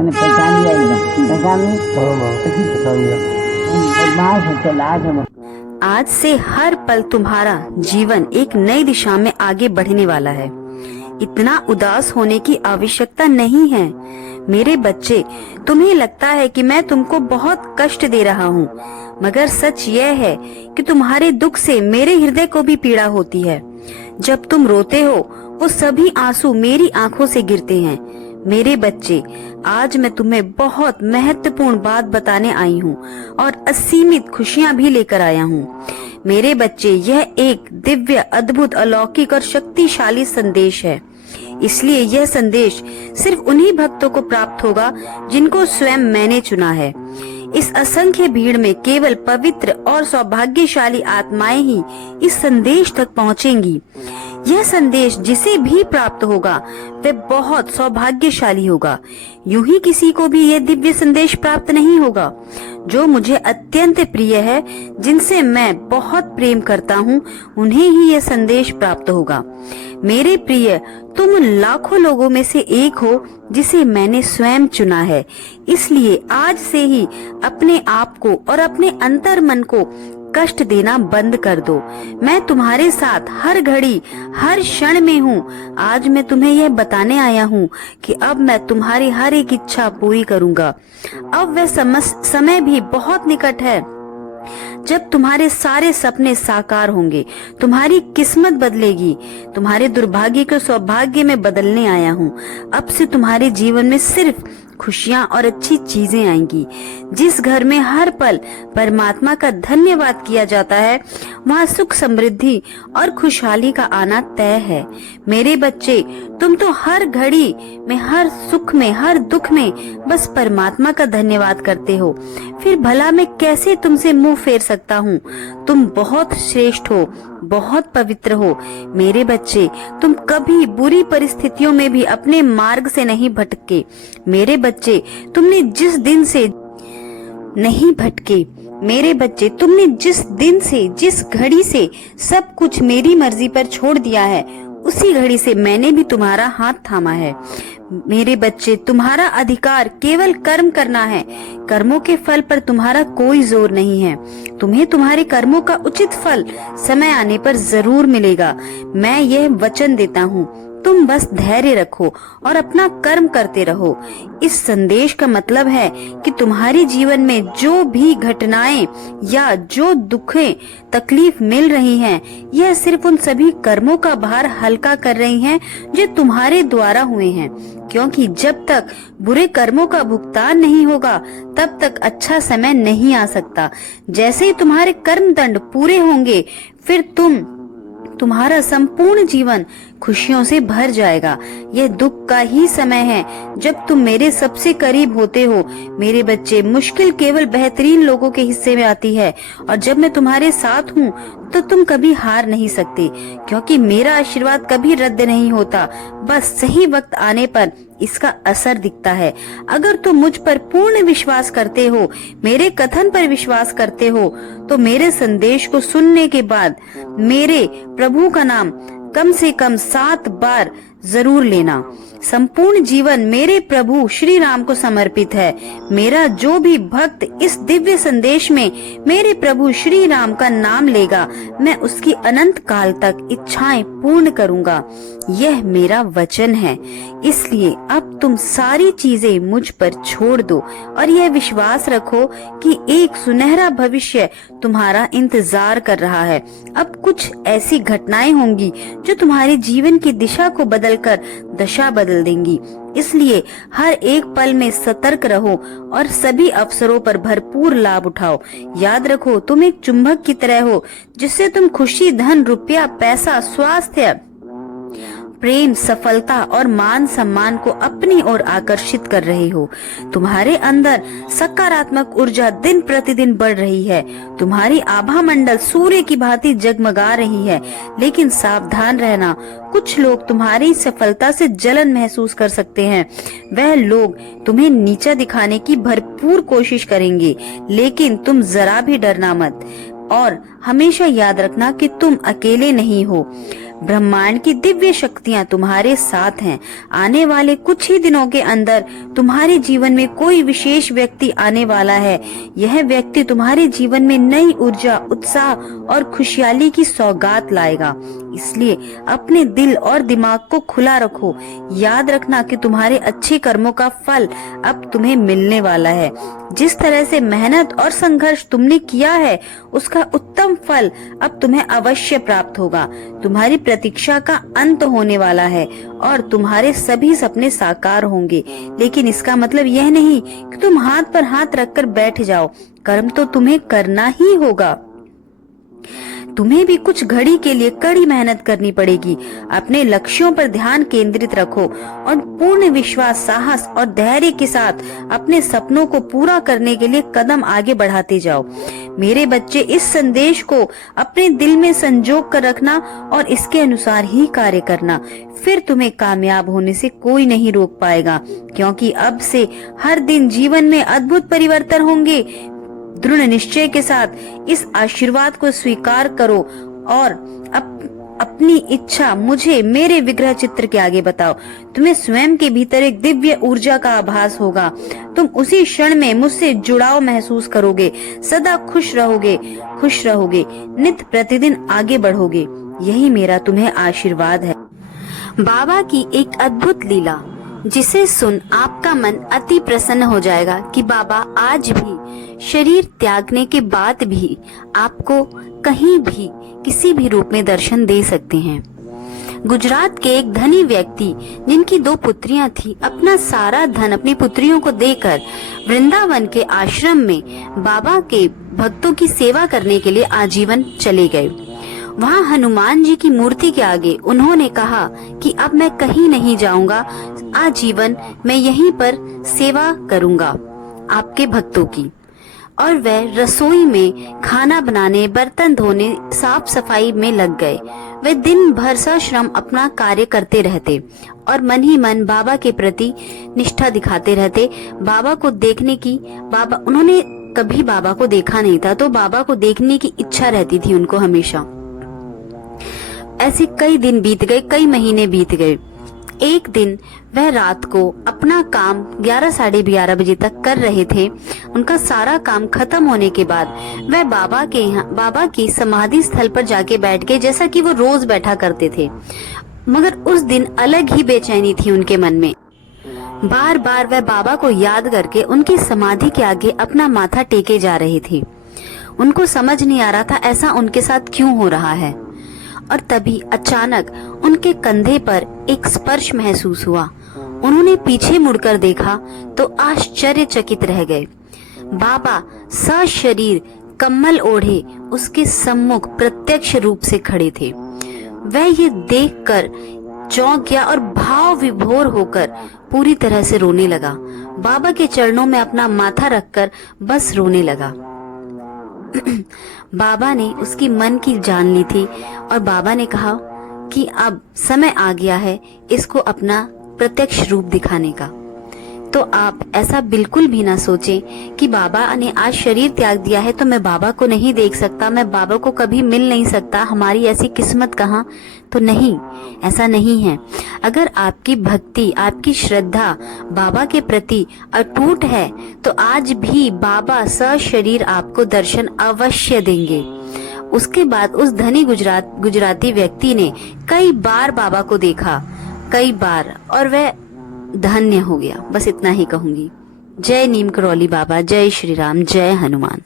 मैंने पहचान लिया एकदम। पहचान ली? पहचान लिया। बदमाश है, चालाक है। आज से हर पल तुम्हारा जीवन एक नई दिशा में आगे बढ़ने वाला है। इतना उदास होने की आवश्यकता नहीं है। मेरे बच्चे, तुम्हें लगता है कि मैं तुमको बहुत कष्ट दे रहा हूँ, मगर सच यह है कि तुम्हारे दुख से मेरे हृदय को भी पीड़ा होती है। जब तुम रोते हो, वो सभी आंसू मेरी आंखों से गिरते हैं। मेरे बच्चे, आज मैं तुम्हें बहुत महत्वपूर्ण बात बताने आई हूँ और असीमित खुशियाँ भी लेकर आया हूँ। मेरे बच्चे, यह एक दिव्य, अद्भुत, अलौकिक और शक्तिशाली संदेश है। इसलिए यह संदेश सिर्फ उन्हीं भक्तों को प्राप्त होगा जिनको स्वयं मैंने चुना है। इस असंख्य भीड़ में केवल पवित्र और सौभाग्यशाली आत्माएं ही इस संदेश तक पहुंचेंगी। यह संदेश जिसे भी प्राप्त होगा वह बहुत सौभाग्यशाली होगा। यूं ही किसी को भी यह दिव्य संदेश प्राप्त नहीं होगा। जो मुझे अत्यंत प्रिय है, जिनसे मैं बहुत प्रेम करता हूँ, उन्हें ही यह संदेश प्राप्त होगा। मेरे प्रिय, तुम उन लाखों लोगों में से एक हो जिसे मैंने स्वयं चुना है। इसलिए आज से ही अपने आप को और अपने अंतर मन को कष्ट देना बंद कर दो। मैं तुम्हारे साथ हर घड़ी, हर क्षण में हूँ। आज मैं तुम्हें यह बताने आया हूँ कि अब मैं तुम्हारी हर एक इच्छा पूरी करूँगा। अब वह समय भी बहुत निकट है जब तुम्हारे सारे सपने साकार होंगे। तुम्हारी किस्मत बदलेगी। तुम्हारे दुर्भाग्य को सौभाग्य में बदलने आया हूँ। अब से तुम्हारे जीवन में सिर्फ खुशियाँ और अच्छी चीजें आएंगी। जिस घर में हर पल परमात्मा का धन्यवाद किया जाता है, वहाँ सुख, समृद्धि और खुशहाली का आना तय है। मेरे बच्चे, तुम तो हर घड़ी में, हर सुख में, हर दुख में बस परमात्मा का धन्यवाद करते हो। फिर भला मैं कैसे तुमसे मुंह फेर सकता हूँ? तुम बहुत श्रेष्ठ हो, बहुत पवित्र हो। मेरे बच्चे, तुम कभी बुरी परिस्थितियों में भी अपने मार्ग से नहीं भटके। मेरे बच्चे, तुमने जिस दिन से नहीं भटके, मेरे बच्चे, तुमने जिस दिन से, जिस घड़ी से सब कुछ मेरी मर्जी पर छोड़ दिया है, उसी घड़ी से मैंने भी तुम्हारा हाथ थामा है। मेरे बच्चे, तुम्हारा अधिकार केवल कर्म करना है। कर्मों के फल पर तुम्हारा कोई जोर नहीं है। तुम्हें तुम्हारे कर्मों का उचित फल समय आने पर जरूर मिलेगा। मैं यह वचन देता हूँ। तुम बस धैर्य रखो और अपना कर्म करते रहो। इस संदेश का मतलब है कि तुम्हारे जीवन में जो भी घटनाएं या जो दुखें, तकलीफ मिल रही हैं, यह सिर्फ उन सभी कर्मों का भार हल्का कर रही हैं जो तुम्हारे द्वारा हुए हैं। क्योंकि जब तक बुरे कर्मों का भुगतान नहीं होगा, तब तक अच्छा समय नहीं आ सकता। जैसे ही तुम्हारे कर्म दंड पूरे होंगे, फिर तुम्हारा संपूर्ण जीवन खुशियों से भर जाएगा। यह दुख का ही समय है जब तुम मेरे सबसे करीब होते हो। मेरे बच्चे, मुश्किल केवल बेहतरीन लोगों के हिस्से में आती है, और जब मैं तुम्हारे साथ हूँ तो तुम कभी हार नहीं सकते, क्योंकि मेरा आशीर्वाद कभी रद्द नहीं होता। बस सही वक्त आने पर इसका असर दिखता है। अगर तुम मुझ पर पूर्ण विश्वास करते हो, मेरे कथन पर विश्वास करते हो, तो मेरे संदेश को सुनने के बाद मेरे प्रभु का नाम कम से कम 7 बार जरूर लेना। संपूर्ण जीवन मेरे प्रभु श्री राम को समर्पित है। मेरा जो भी भक्त इस दिव्य संदेश में मेरे प्रभु श्री राम का नाम लेगा, मैं उसकी अनंत काल तक इच्छाएं पूर्ण करूंगा। यह मेरा वचन है। इसलिए अब तुम सारी चीजें मुझ पर छोड़ दो और यह विश्वास रखो कि एक सुनहरा भविष्य तुम्हारा इंतजार कर रहा है। अब कुछ ऐसी घटनाएं होंगी जो तुम्हारे जीवन की दिशा को बदलकर दशा बदल देंगी। इसलिए हर एक पल में सतर्क रहो और सभी अवसरों पर भरपूर लाभ उठाओ। याद रखो, तुम एक चुंबक की तरह हो, जिससे तुम खुशी, धन, रुपया, पैसा, स्वास्थ्य, प्रेम, सफलता और मान सम्मान को अपनी ओर आकर्षित कर रहे हो। तुम्हारे अंदर सकारात्मक ऊर्जा दिन प्रतिदिन बढ़ रही है। तुम्हारी आभा मंडल सूर्य की भांति जगमगा रही है। लेकिन सावधान रहना, कुछ लोग तुम्हारी सफलता से जलन महसूस कर सकते हैं। वह लोग तुम्हें नीचा दिखाने की भरपूर कोशिश करेंगे, लेकिन तुम जरा भी डरना मत और हमेशा याद रखना कि तुम अकेले नहीं हो। ब्रह्मांड की दिव्य शक्तियां तुम्हारे साथ हैं। आने वाले कुछ ही दिनों के अंदर तुम्हारे जीवन में कोई विशेष व्यक्ति आने वाला है। यह व्यक्ति तुम्हारे जीवन में नई ऊर्जा, उत्साह और खुशहाली की सौगात लाएगा। इसलिए अपने दिल और दिमाग को खुला रखो। याद रखना कि तुम्हारे अच्छे कर्मों का फल अब तुम्हें मिलने वाला है। जिस तरह से मेहनत और संघर्ष तुमने किया है, उसका उत्तम फल अब तुम्हें अवश्य प्राप्त होगा। तुम्हारी प्रतीक्षा का अंत होने वाला है और तुम्हारे सभी सपने साकार होंगे। लेकिन इसका मतलब यह नहीं कि तुम हाथ पर हाथ रखकर बैठ जाओ। कर्म तो तुम्हें करना ही होगा। तुम्हें भी कुछ घड़ी के लिए कड़ी मेहनत करनी पड़ेगी। अपने लक्ष्यों पर ध्यान केंद्रित रखो और पूर्ण विश्वास, साहस और धैर्य के साथ अपने सपनों को पूरा करने के लिए कदम आगे बढ़ाते जाओ। मेरे बच्चे, इस संदेश को अपने दिल में संजोग कर रखना और इसके अनुसार ही कार्य करना। फिर तुम्हें कामयाब होने से कोई नहीं रोक पाएगा, क्योंकि अब से हर दिन जीवन में अद्भुत परिवर्तन होंगे। दृढ़ निश्चय के साथ इस आशीर्वाद को स्वीकार करो और अपनी इच्छा मुझे मेरे विग्रह चित्र के आगे बताओ। तुम्हें स्वयं के भीतर एक दिव्य ऊर्जा का आभास होगा। तुम उसी क्षण में मुझसे जुड़ाव महसूस करोगे। सदा खुश रहोगे, नित्य प्रतिदिन आगे बढ़ोगे। यही मेरा तुम्हें आशीर्वाद है। बाबा की एक अद्भुत लीला, जिसे सुन आपका मन अति प्रसन्न हो जाएगा कि बाबा आज भी शरीर त्यागने के बाद भी आपको कहीं भी किसी भी रूप में दर्शन दे सकते हैं। गुजरात के एक धनी व्यक्ति, जिनकी 2 पुत्रियां थी, अपना सारा धन अपनी पुत्रियों को देकर वृंदावन के आश्रम में बाबा के भक्तों की सेवा करने के लिए आजीवन चले गए। वहाँ हनुमान जी की मूर्ति के आगे उन्होंने कहा कि अब मैं कहीं नहीं जाऊंगा, आजीवन मैं यहीं पर सेवा करूंगा आपके भक्तों की। और वह रसोई में खाना बनाने, बर्तन धोने, साफ सफाई में लग गए। वे दिन भर सश्रम अपना कार्य करते रहते और मन ही मन बाबा के प्रति निष्ठा दिखाते रहते। बाबा को देखने की, उन्होंने कभी बाबा को देखा नहीं था, तो बाबा को देखने की इच्छा रहती थी उनको हमेशा। ऐसे कई दिन बीत गए, कई महीने बीत गए। एक दिन वह रात को अपना काम 11 साढ़े 11 बजे तक कर रहे थे। उनका सारा काम खत्म होने के बाद वह बाबा की समाधि स्थल पर जाके बैठ गए, जैसा कि वो रोज बैठा करते थे। मगर उस दिन अलग ही बेचैनी थी उनके मन में। बार बार वह बाबा को याद करके उनकी समाधि के आगे अपना माथा टेके जा रहे थे। उनको समझ नहीं आ रहा था ऐसा उनके साथ क्यों हो रहा है। और तभी अचानक उनके कंधे पर एक स्पर्श महसूस हुआ। उन्होंने पीछे मुड़कर देखा तो आश्चर्यचकित रह गए। बाबा सशरीर कम्बल ओढ़े उसके सम्मुख प्रत्यक्ष रूप से खड़े थे। वह ये देखकर चौंक गया और भाव विभोर होकर पूरी तरह से रोने लगा। बाबा के चरणों में अपना माथा रखकर बस रोने लगा। बाबा ने उसकी मन की जान ली थी और बाबा ने कहा कि अब समय आ गया है इसको अपना प्रत्यक्ष रूप दिखाने का। तो आप ऐसा बिल्कुल भी ना सोचें कि बाबा ने आज शरीर त्याग दिया है तो मैं बाबा को नहीं देख सकता, मैं बाबा को कभी मिल नहीं सकता, हमारी ऐसी किस्मत कहाँ। तो नहीं, ऐसा नहीं है। अगर आपकी भक्ति, आपकी श्रद्धा बाबा के प्रति अटूट है तो आज भी बाबा सशरीर आपको दर्शन अवश्य देंगे। उसके बाद उस धनी गुजराती व्यक्ति ने कई बार बाबा को देखा, कई बार, और वह धन्य हो गया। बस इतना ही कहूंगी। जय नीम करौली बाबा, जय श्री राम, जय हनुमान।